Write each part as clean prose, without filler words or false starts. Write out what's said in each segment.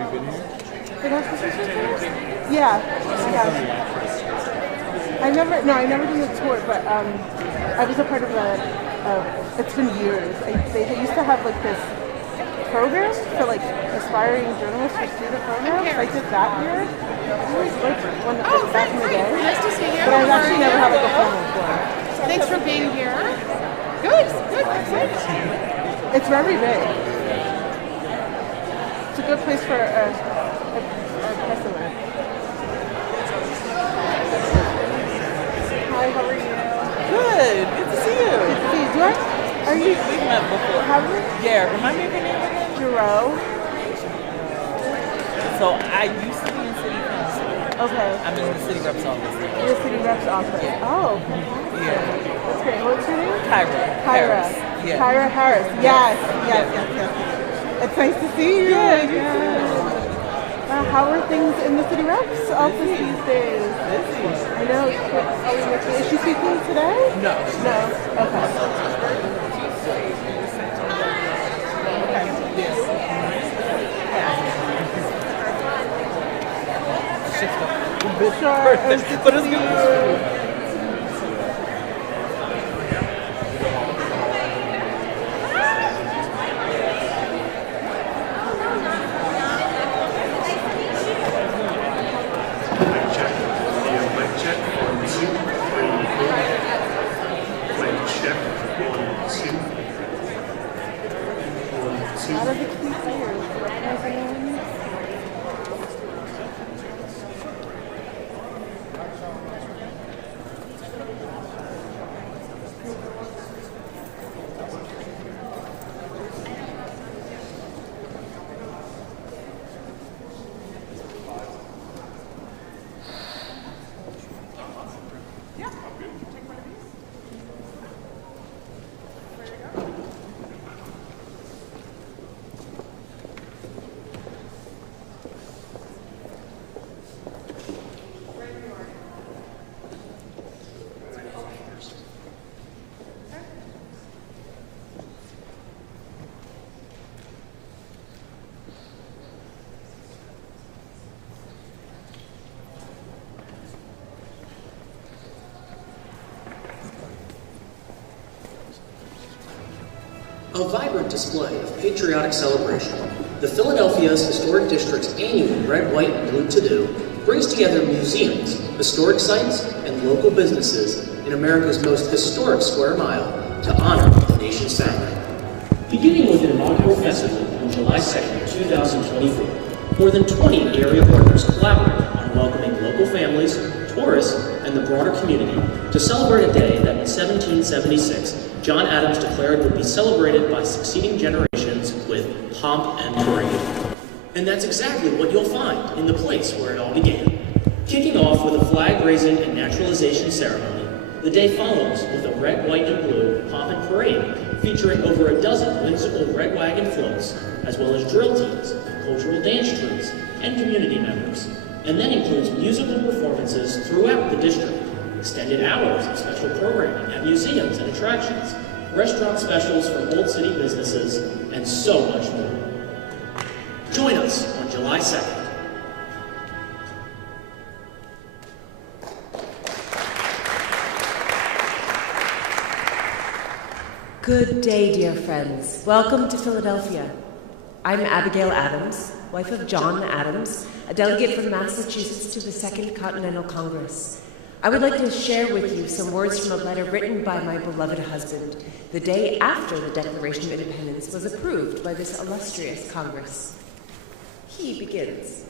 you been here? Yeah. I never did a tour, but I was a part of it's been years. They used to have like this program for like aspiring journalists for student programs. I did that here. It was like back in the day. Nice to see you. But I've actually never had like a formal tour. Thanks for being here. Good. Excited. It's very big. It's a good place for a press event. Hi, how are you? Good to see you. Good to see you. Are you? We've met before. Have we? Yeah, remind me of your name again? Jero. So I used to be in city council. Okay. I'm in the city rep's office. The city rep's office. Yeah. Oh. Yeah. That's great. What's your name? Kyra. Harris. Yeah. Kyra Harris. Yes. It's nice to see you. Yeah. How are things in the city rep's office these days? Busy. I know. Is she speaking today? No. Okay. Sure. But it's good. Out of the key players. A vibrant display of patriotic celebration, the Philadelphia's Historic District's annual Red, White, and Blue To-Do brings together museums, historic sites, and local businesses in America's most historic square mile to honor the nation's founding. Beginning with an inaugural festival on July 2nd, 2024, more than 20 area partners collaborate on welcoming local families, tourists, and the broader community to celebrate a day that in 1776, John Adams declared would be celebrated by succeeding generations with pomp and parade. And that's exactly what you'll find in the place where it all began. Kicking off with a flag-raising and naturalization ceremony, the day follows with a red, white, and blue pomp and parade featuring over a dozen whimsical red wagon floats, as well as drill teams, cultural dance troupes, and community members. And then includes musical performances throughout the district, extended hours of special programming at museums and attractions, restaurant specials from Old City businesses, and so much more. Join us on July 2nd. Good day, dear friends. Welcome to Philadelphia. I'm Abigail Adams, wife of John Adams, a delegate from Massachusetts to the Second Continental Congress. I would like to share with you some words from a letter written by my beloved husband the day after the Declaration of Independence was approved by this illustrious Congress. He begins.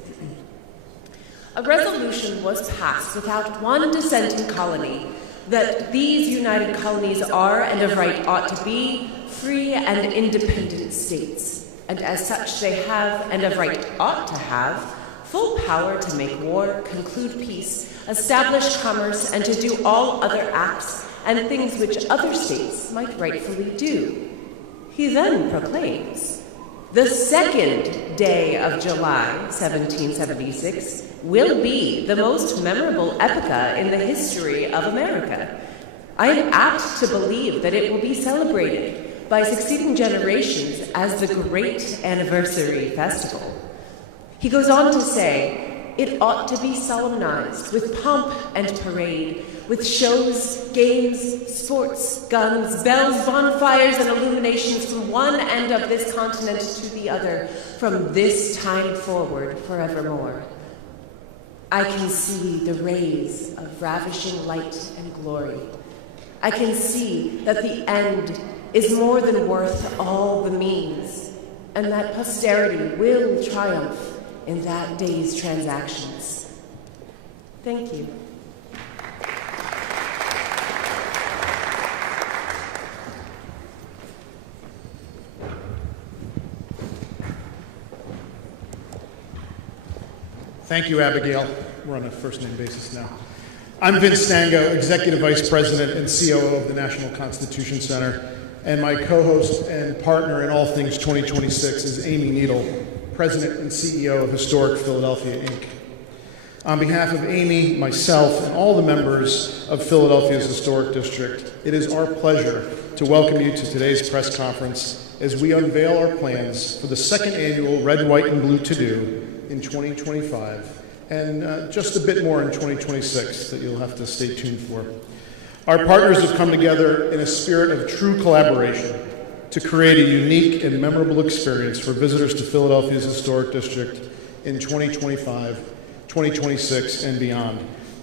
A resolution was passed without one dissenting colony that these united colonies are and of right ought to be free and independent states, and as such they have and of right ought to have full power to make war, conclude peace, establish commerce, and to do all other acts and things which other states might rightfully do. He then proclaims, the second day of July, 1776, will be the most memorable epocha in the history of America. I am apt to believe that it will be celebrated by succeeding generations as the great anniversary festival. He goes on to say, it ought to be solemnized with pomp and parade, with shows, games, sports, guns, bells, bonfires, and illuminations from one end of this continent to the other, from this time forward forevermore. I can see the rays of ravishing light and glory. I can see that the end is more than worth all the means, and that posterity will triumph in that day's transactions. Thank you. Thank you, Abigail. We're on a first-name basis now. I'm Vince Stango, Executive Vice President and COO of the National Constitution Center, and my co-host and partner in all things 2026 is Amy Needle, President and CEO of Historic Philadelphia, Inc. On behalf of Amy, myself, and all the members of Philadelphia's Historic District, it is our pleasure to welcome you to today's press conference as we unveil our plans for the second annual Red, White, and Blue To-Do in 2025, and just a bit more in 2026 that you'll have to stay tuned for. Our partners have come together in a spirit of true collaboration to create a unique and memorable experience for visitors to Philadelphia's Historic District in 2025, 2026, and beyond.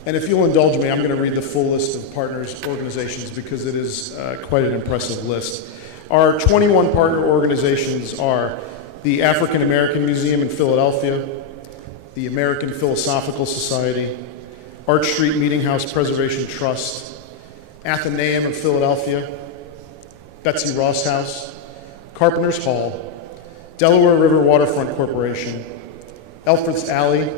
And if you'll indulge me, I'm going to read the full list of partners' organizations because it is quite an impressive list. Our 21 partner organizations are the African American Museum in Philadelphia, the American Philosophical Society, Arch Street Meeting House Preservation Trust, Athenaeum of Philadelphia, Betsy Ross House, Carpenter's Hall, Delaware River Waterfront Corporation, Elfreth's Alley,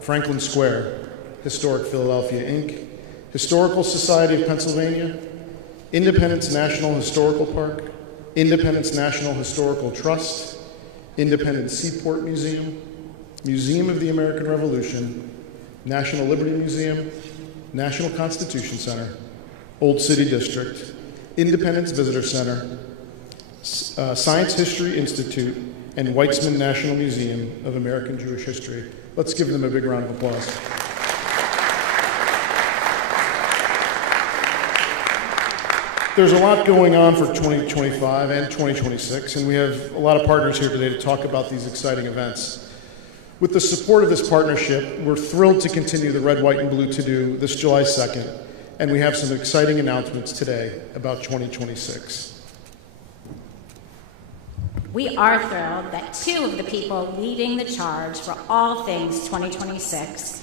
Franklin Square, Historic Philadelphia, Inc., Historical Society of Pennsylvania, Independence National Historical Park, Independence National Historical Trust, Independence Seaport Museum, Museum of the American Revolution, National Liberty Museum, National Constitution Center, Old City District, Independence Visitor Center, Science History Institute, and Weitzman National Museum of American Jewish History. Let's give them a big round of applause. There's a lot going on for 2025 and 2026, and we have a lot of partners here today to talk about these exciting events. With the support of this partnership, we're thrilled to continue the Red, White, and Blue To-Do this July 2nd, and we have some exciting announcements today about 2026. We are thrilled that two of the people leading the charge for all things 2026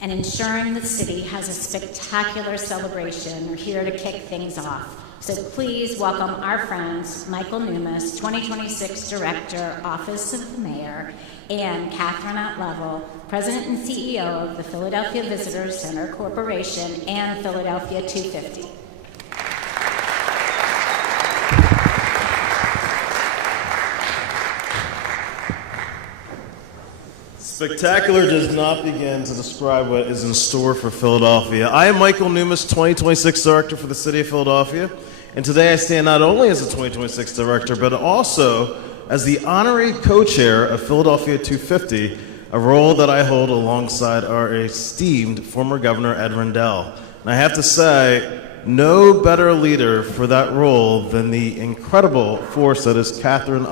and ensuring the city has a spectacular celebration are here to kick things off. So please welcome our friends Michael Numas, 2026 Director, Office of the Mayor, and Catherine Atlevel, President and CEO of the Philadelphia Visitor Center Corporation and Philadelphia 250. Spectacular does not begin to describe what is in store for Philadelphia. I am Michael Numas, 2026 Director for the City of Philadelphia, and today I stand not only as a 2026 Director, but also as the honorary co-chair of Philadelphia 250, a role that I hold alongside our esteemed former Governor Ed Rendell. And I have to say, no better leader for that role than the incredible force that is Catherine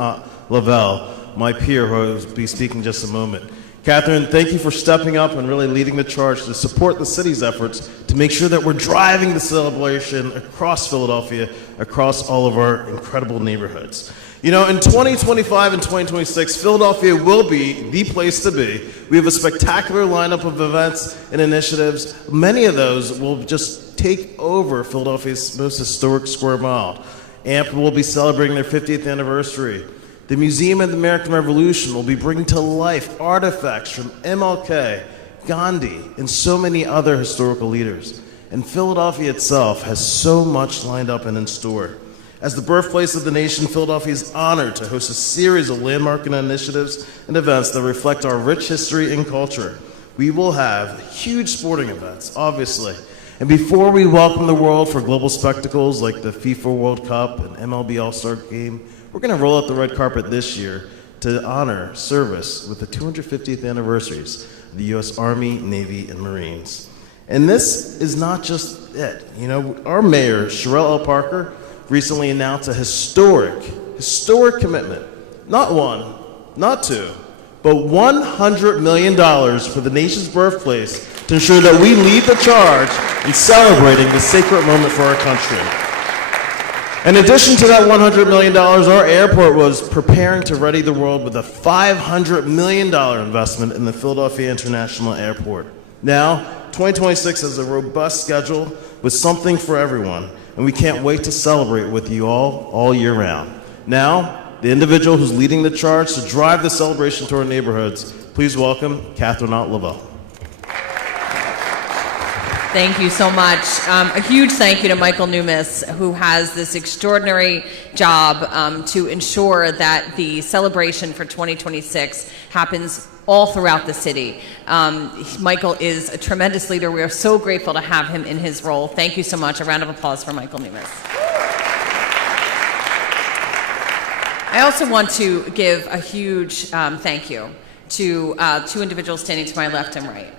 Lavelle, my peer, who will be speaking in just a moment. Catherine, thank you for stepping up and really leading the charge to support the city's efforts to make sure that we're driving the celebration across Philadelphia, across all of our incredible neighborhoods. You know, in 2025 and 2026, Philadelphia will be the place to be. We have a spectacular lineup of events and initiatives. Many of those will just take over Philadelphia's most historic square mile. AMP will be celebrating their 50th anniversary. The Museum of the American Revolution will be bringing to life artifacts from MLK, Gandhi, and so many other historical leaders. And Philadelphia itself has so much lined up and in store. As the birthplace of the nation, Philadelphia is honored to host a series of landmark initiatives and events that reflect our rich history and culture. We will have huge sporting events, obviously. And before we welcome the world for global spectacles like the FIFA World Cup and MLB All-Star Game, we're going to roll out the red carpet this year to honor service with the 250th anniversaries of the U.S. Army, Navy, and Marines. And this is not just it. You know, our mayor, Sherelle L. Parker, recently announced a historic commitment. Not one, not two, but $100 million for the nation's birthplace to ensure that we lead the charge in celebrating this sacred moment for our country. In addition to that $100 million, our airport was preparing to ready the world with a $500 million investment in the Philadelphia International Airport. Now, 2026 has a robust schedule with something for everyone, and we can't wait to celebrate with you all year round. Now, the individual who's leading the charge to drive the celebration to our neighborhoods, please welcome Catherine Ott Lavelle. Thank you so much. A huge thank you to Michael Numis, who has this extraordinary job to ensure that the celebration for 2026 happens all throughout the city. Michael is a tremendous leader. We are so grateful to have him in his role. Thank you so much. A round of applause for Michael Numis. I also want to give a huge thank you to two individuals standing to my left and right.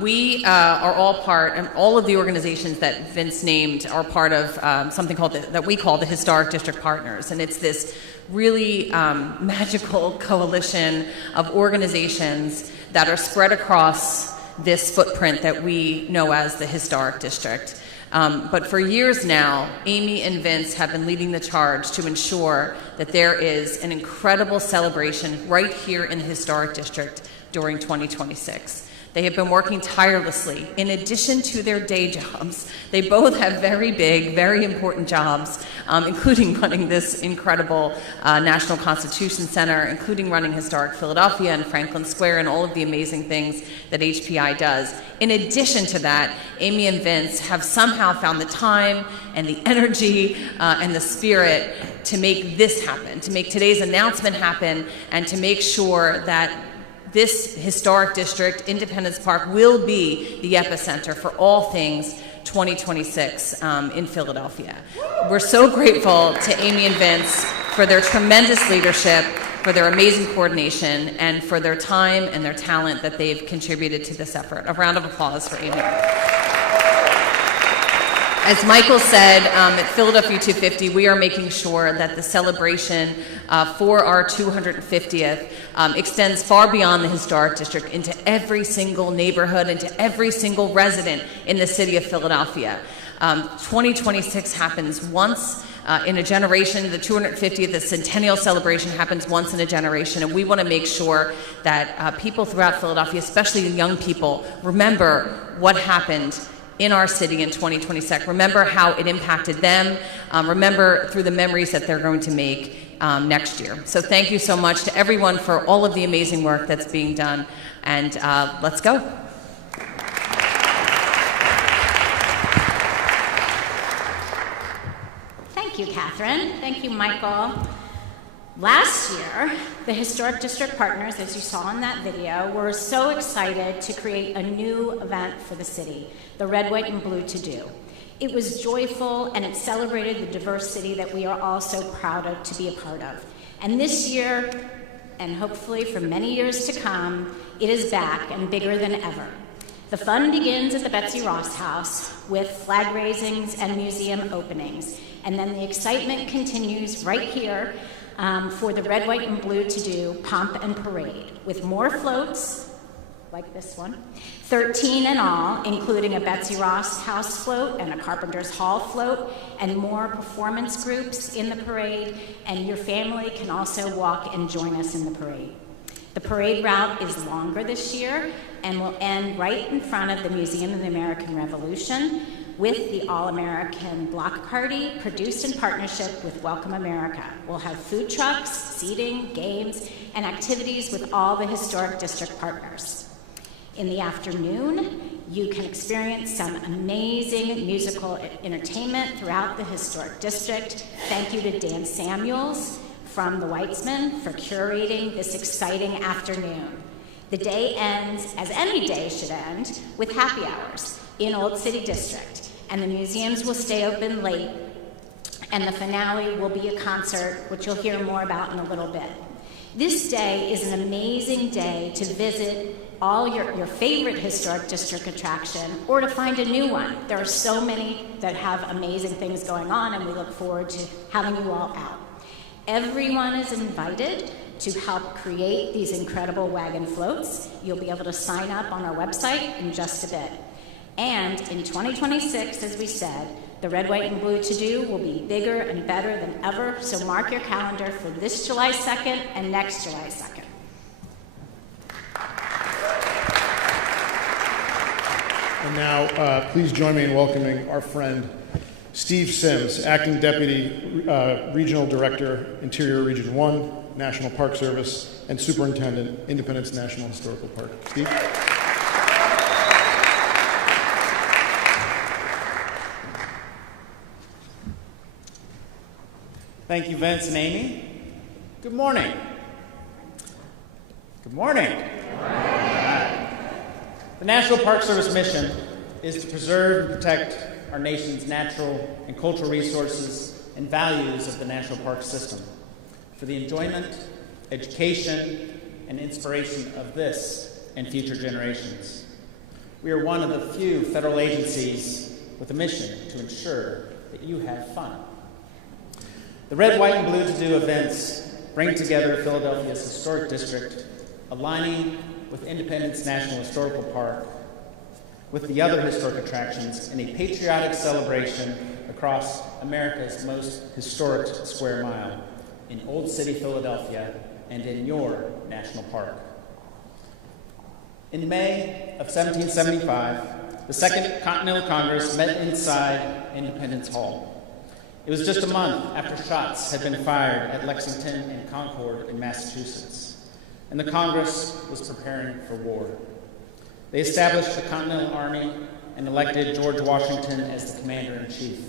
We are all part, and all of the organizations that Vince named are part of something called that we call the Historic District Partners, and it's this really magical coalition of organizations that are spread across this footprint that we know as the Historic District. But for years now, Amy and Vince have been leading the charge to ensure that there is an incredible celebration right here in the Historic District during 2026. They have been working tirelessly. In addition to their day jobs, they both have very big, very important jobs, including running this incredible National Constitution Center, including running Historic Philadelphia and Franklin Square and all of the amazing things that HPI does. In addition to that, Amy and Vince have somehow found the time and the energy and the spirit to make this happen, to make today's announcement happen, and to make sure that this historic district, Independence Park, will be the epicenter for all things 2026 in Philadelphia. We're so grateful to Amy and Vince for their tremendous leadership, for their amazing coordination, and for their time and their talent that they've contributed to this effort. A round of applause for Amy. As Michael said, at Philadelphia 250, we are making sure that the celebration for our 250th extends far beyond the Historic District into every single neighborhood, into every single resident in the city of Philadelphia. 2026 happens once in a generation. The 250th, the centennial celebration, happens once in a generation, and we want to make sure that people throughout Philadelphia, especially the young people, remember what happened in our city in 2026. Remember how it impacted them. Remember through the memories that they're going to make next year. So thank you so much to everyone for all of the amazing work that's being done. And let's go. Thank you, Catherine. Thank you, Michael. Last year, the Historic District Partners, as you saw in that video, were so excited to create a new event for the city, the Red, White, and Blue To-Do. It was joyful, and it celebrated the diverse city that we are all so proud of to be a part of. And this year, and hopefully for many years to come, it is back and bigger than ever. The fun begins at the Betsy Ross House with flag raisings and museum openings, and then the excitement continues right here for the Red, White, and Blue To-Do Pomp and Parade, with more floats, like this one, 13 in all, including a Betsy Ross House float and a Carpenter's Hall float, and more performance groups in the parade, and your family can also walk and join us in the parade. The parade route is longer this year and will end right in front of the Museum of the American Revolution, with the All-American Block Party, produced in partnership with Welcome America. We'll have food trucks, seating, games, and activities with all the Historic District Partners. In the afternoon, you can experience some amazing musical entertainment throughout the Historic District. Thank you to Dan Samuels from the Weitzman for curating this exciting afternoon. The day ends, as any day should end, with happy hours in Old City District. And the museums will stay open late, and the finale will be a concert, which you'll hear more about in a little bit. This day is an amazing day to visit all your favorite historic district attraction or to find a new one. There are so many that have amazing things going on, and we look forward to having you all out. Everyone is invited to help create these incredible wagon floats. You'll be able to sign up on our website in just a bit. And in 2026, as we said, the Red, White, and Blue To-Do will be bigger and better than ever, so mark your calendar for this July 2nd and next July 2nd. And now, please join me in welcoming our friend Steve Sims, Acting Deputy Regional Director, Interior Region 1, National Park Service, and Superintendent, Independence National Historical Park. Steve? Thank you, Vince and Amy. Good morning. Good morning. The National Park Service mission is to preserve and protect our nation's natural and cultural resources and values of the national park system for the enjoyment, education, and inspiration of this and future generations. We are one of the few federal agencies with a mission to ensure that you have fun. The Red, White, and Blue To-Do events bring together Philadelphia's historic district, aligning with Independence National Historical Park with the other historic attractions in a patriotic celebration across America's most historic square mile in Old City, Philadelphia, and in your national park. In May of 1775, the Second Continental Congress met inside Independence Hall. It was just a month after shots had been fired at Lexington and Concord in Massachusetts, and the Congress was preparing for war. They established the Continental Army and elected George Washington as the commander-in-chief.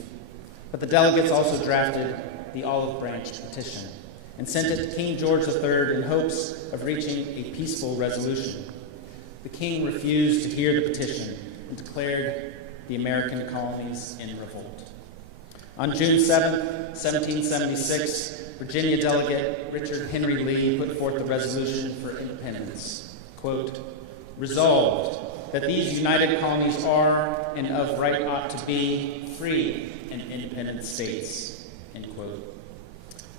But the delegates also drafted the Olive Branch Petition and sent it to King George III in hopes of reaching a peaceful resolution. The king refused to hear the petition and declared the American colonies in revolt. On June 7, 1776, Virginia delegate Richard Henry Lee put forth the resolution for independence. Quote, resolved that these united colonies are and of right ought to be free and independent states, end quote.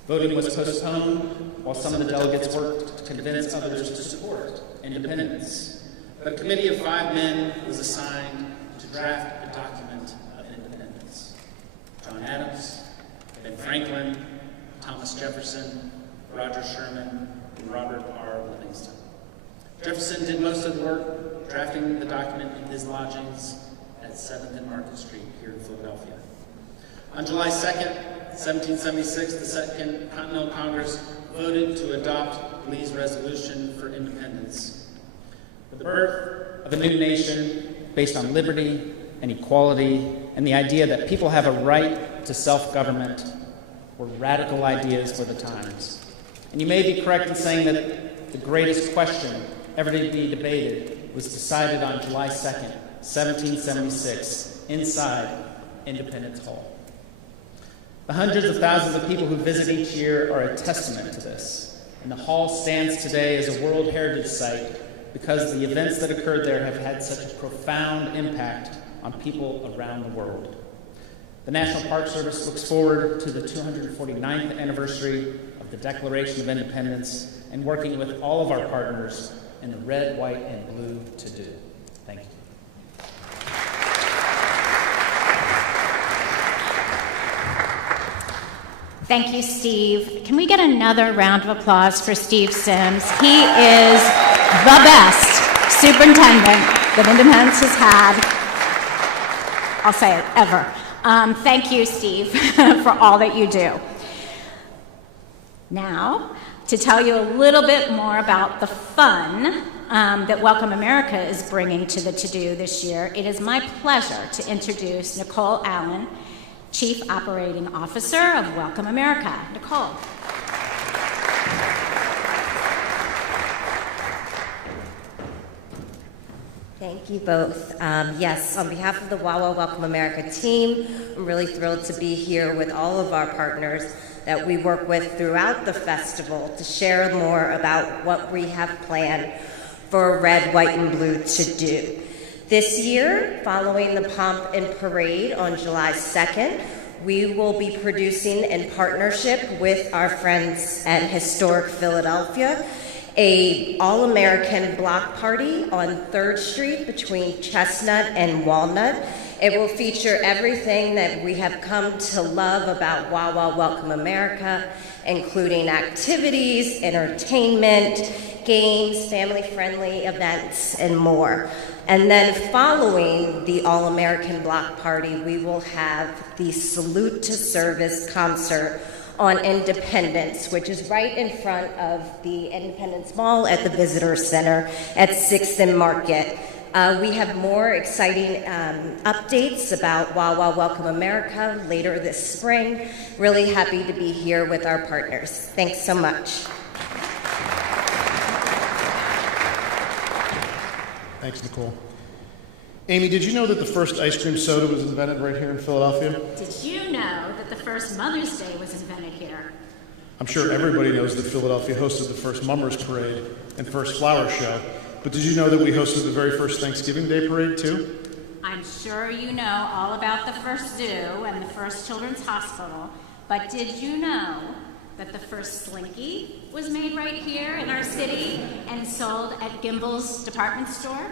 Voting was postponed while some of the delegates worked to convince others to support independence. But a committee of 5 men was assigned to draft a document of independence. John Adams, Ben Franklin, Thomas Jefferson, Roger Sherman, and Robert R. Livingston. Jefferson did most of the work drafting the document in his lodgings at 7th and Market Street here in Philadelphia. On July 2nd, 1776, the Second Continental Congress voted to adopt Lee's resolution for independence. The birth of a new nation based on liberty and equality and the idea that people have a right to self-government were radical ideas for the times. And you may be correct in saying that the greatest question ever to be debated was decided on July 2nd, 1776, inside Independence Hall. The hundreds of thousands of people who visit each year are a testament to this, and the hall stands today as a World Heritage Site because the events that occurred there have had such a profound impact on people around the world. The National Park Service looks forward to the 249th anniversary of the Declaration of Independence and working with all of our partners in the Red, White, and Blue To-Do. Thank you. Thank you, Steve. Can we get another round of applause for Steve Sims? He is the best superintendent that Independence has had, I'll say it, ever. Thank you, Steve, for all that you do. Now, to tell you a little bit more about the fun that Welcome America is bringing to the To-Do this year, it is my pleasure to introduce Nicole Allen, Chief Operating Officer of Welcome America. Nicole. Thank you both. Yes, on behalf of the WAWA Welcome America team, I'm really thrilled to be here with all of our partners that we work with throughout the festival to share more about what we have planned for Red, White, and Blue to do. This year, following the pomp and parade on July 2nd, we will be producing in partnership with our friends at Historic Philadelphia a all-American block party on 3rd Street between Chestnut and Walnut. It will feature everything that we have come to love about Wawa Welcome America, including activities, entertainment, games, family-friendly events, and more. And then following the All-American Block Party, we will have the Salute to Service concert on Independence, which is right in front of the Independence Mall at the Visitor Center at 6th and Market. We have more exciting updates about Wawa Welcome America later this spring. Really happy to be here with our partners. Thanks so much. Thanks, Nicole. Amy, did you know that the first ice cream soda was invented right here in Philadelphia? Did you know that the first Mother's Day was invented here? I'm sure everybody knows that Philadelphia hosted the first Mummers Parade and first flower show. But did you know that we hosted the very first Thanksgiving Day Parade, too? I'm sure you know all about the first zoo and the first children's hospital, but did you know that the first Slinky was made right here in our city and sold at Gimbel's department store?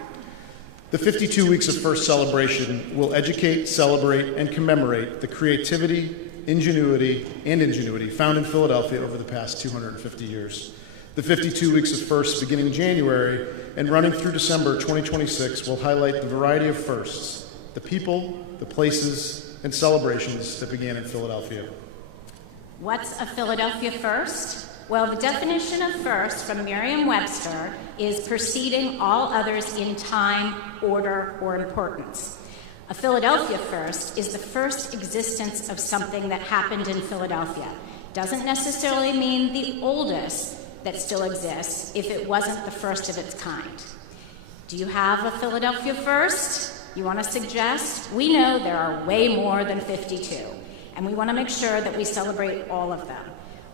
The 52 weeks of First Celebration will educate, celebrate, and commemorate the creativity, ingenuity found in Philadelphia over the past 250 years. The 52 weeks of First, beginning in January and running through December 2026, will highlight the variety of firsts, the people, the places, and celebrations that began in Philadelphia. What's a Philadelphia first? Well, the definition of first from Merriam-Webster is preceding all others in time, order, or importance. A Philadelphia first is the first existence of something that happened in Philadelphia. Doesn't necessarily mean the oldest that still exists if it wasn't the first of its kind. Do you have a Philadelphia first? You want to suggest? We know there are way more than 52, and we want to make sure that we celebrate all of them.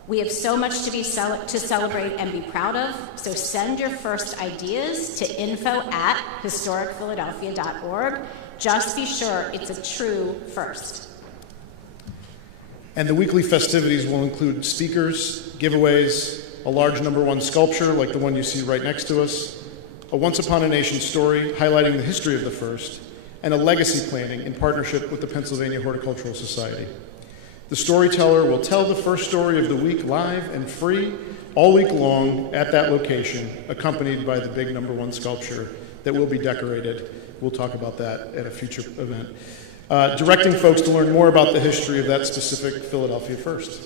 We have so much to celebrate and be proud of, so send your first ideas to info@historicphiladelphia.org. Just be sure it's a true first. And the weekly festivities will include speakers, giveaways, a large #1 sculpture like the one you see right next to us, a Once Upon a Nation story highlighting the history of the first, and a legacy planning in partnership with the Pennsylvania Horticultural Society. The storyteller will tell the first story of the week live and free all week long at that location, accompanied by the big #1 sculpture that will be decorated. We'll talk about that at a future event. Directing folks to learn more about the history of that specific Philadelphia first.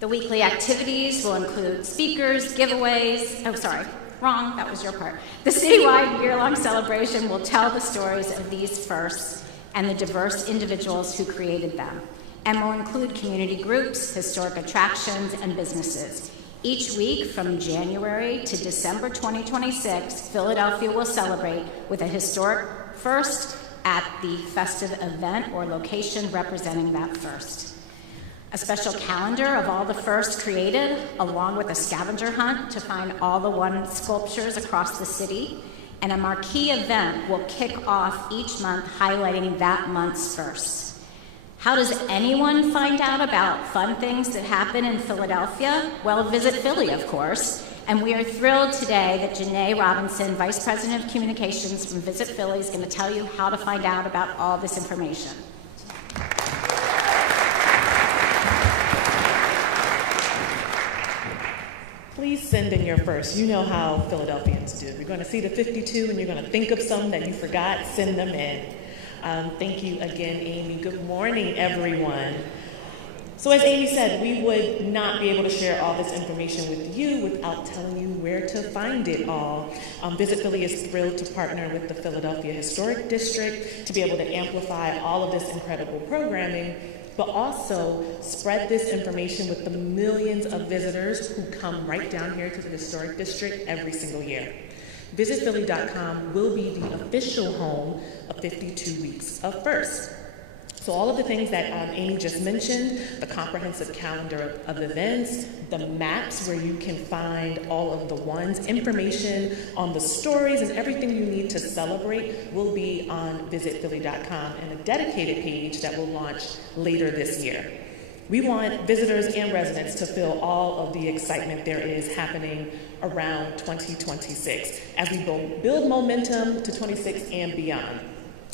The weekly activities will include speakers, giveaways. Oh, sorry, wrong, that was your part. The citywide year-long celebration will tell the stories of these firsts and the diverse individuals who created them, and will include community groups, historic attractions, and businesses. Each week from January to December 2026, Philadelphia will celebrate with a historic first at the festive event or location representing that first. A special calendar of all the firsts created, along with a scavenger hunt to find all the one sculptures across the city, and a marquee event will kick off each month highlighting that month's first. How does anyone find out about fun things that happen in Philadelphia? Well, visit Philly, of course. And we are thrilled today that Janae Robinson, Vice President of Communications from Visit Philly, is going to tell you how to find out about all this information. Please send in your first. You know how Philadelphians do. You're going to see the 52 and you're going to think of some that you forgot, send them in. Thank you again, Amy. Good morning, everyone. So as Amy said, we would not be able to share all this information with you without telling you where to find it all. Visit Philly is thrilled to partner with the Philadelphia Historic District to be able to amplify all of this incredible programming, but also spread this information with the millions of visitors who come right down here to the Historic District every single year. VisitPhilly.com will be the official home of 52 Weeks of First. So all of the things that Amy just mentioned, the comprehensive calendar of events, the maps where you can find all of the ones, information on the stories and everything you need to celebrate will be on visitphilly.com and a dedicated page that will launch later this year. We want visitors and residents to feel all of the excitement there is happening around 2026 as we build momentum to 26 and beyond.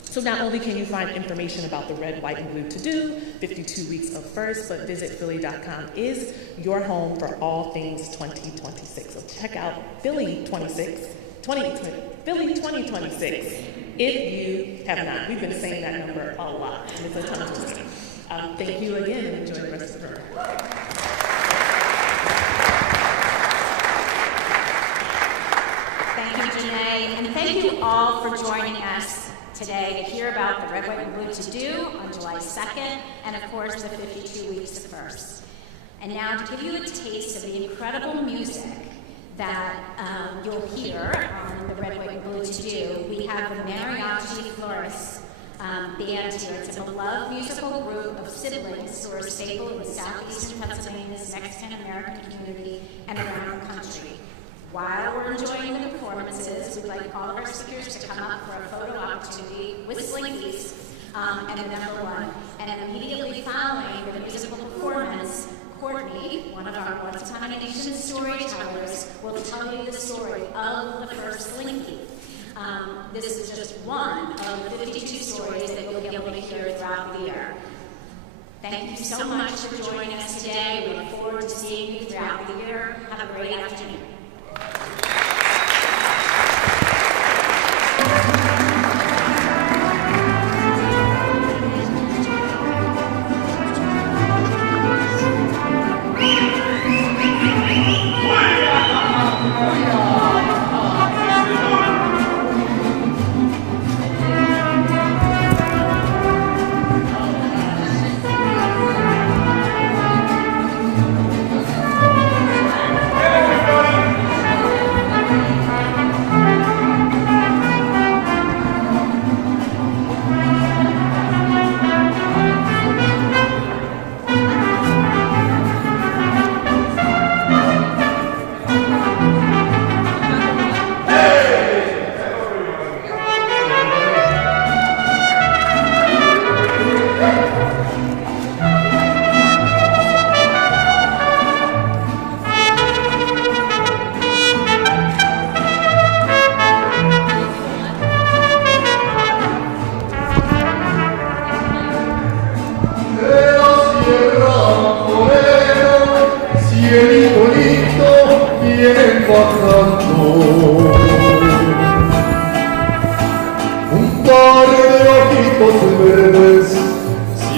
So not only can you find information about the Red, White, and Blue To-Do, 52 Weeks of First, but visitphilly.com is your home for all things 2026. So check out Philly 2026 if you have not. We've been saying that number a lot, and it's a ton of fun. Thank you again, and enjoy the rest of the program. Thank you, Janae, and thank you all for joining us today to hear about the Red, White, and Blue To-Do on July 2nd, and of course the 52 Weeks of First. And now to give you a taste of the incredible music that you'll hear on the Red, White, and Blue To-Do, we have the Mariachi Flores band here. It's a beloved musical group of siblings who are stable in southeastern Pennsylvania's Mexican-American community and around the country. While we're enjoying the performances, we'd like all of our speakers to come up for a photo opportunity with Slinkies and the number one. And immediately following the musical performance, Courtney, one of our Once Upon a Nation storytellers, will tell you the story of the first Slinky. This is just one of the 52 stories that you'll be able to hear throughout the year. Thank you so much for joining us today. We look forward to seeing you throughout the year. Have a great afternoon.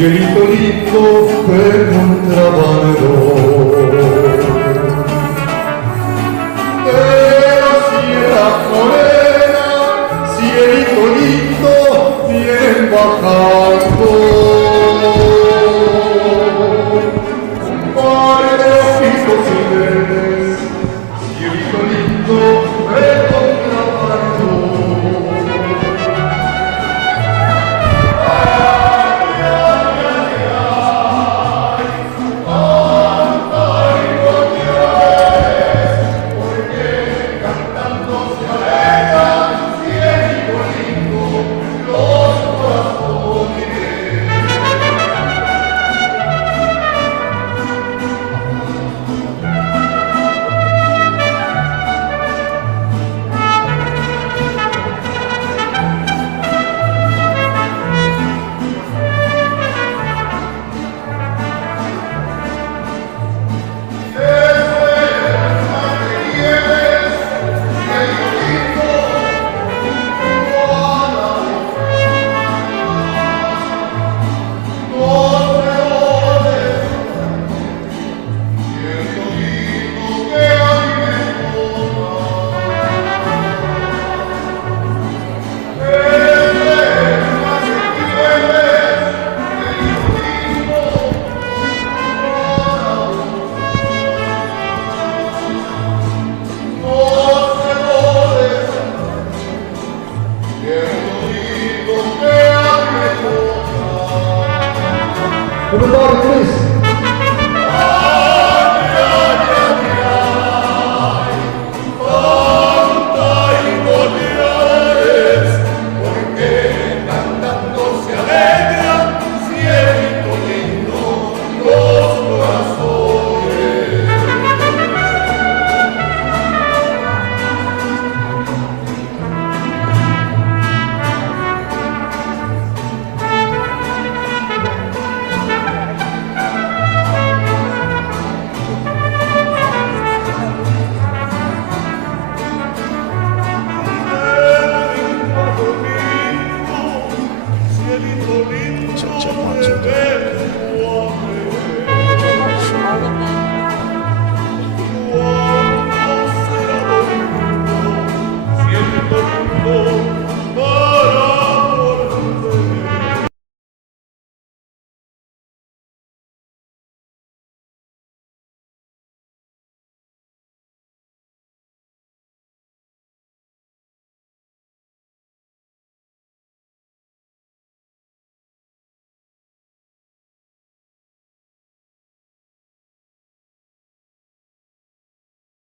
Cielito lindo, per un trabalho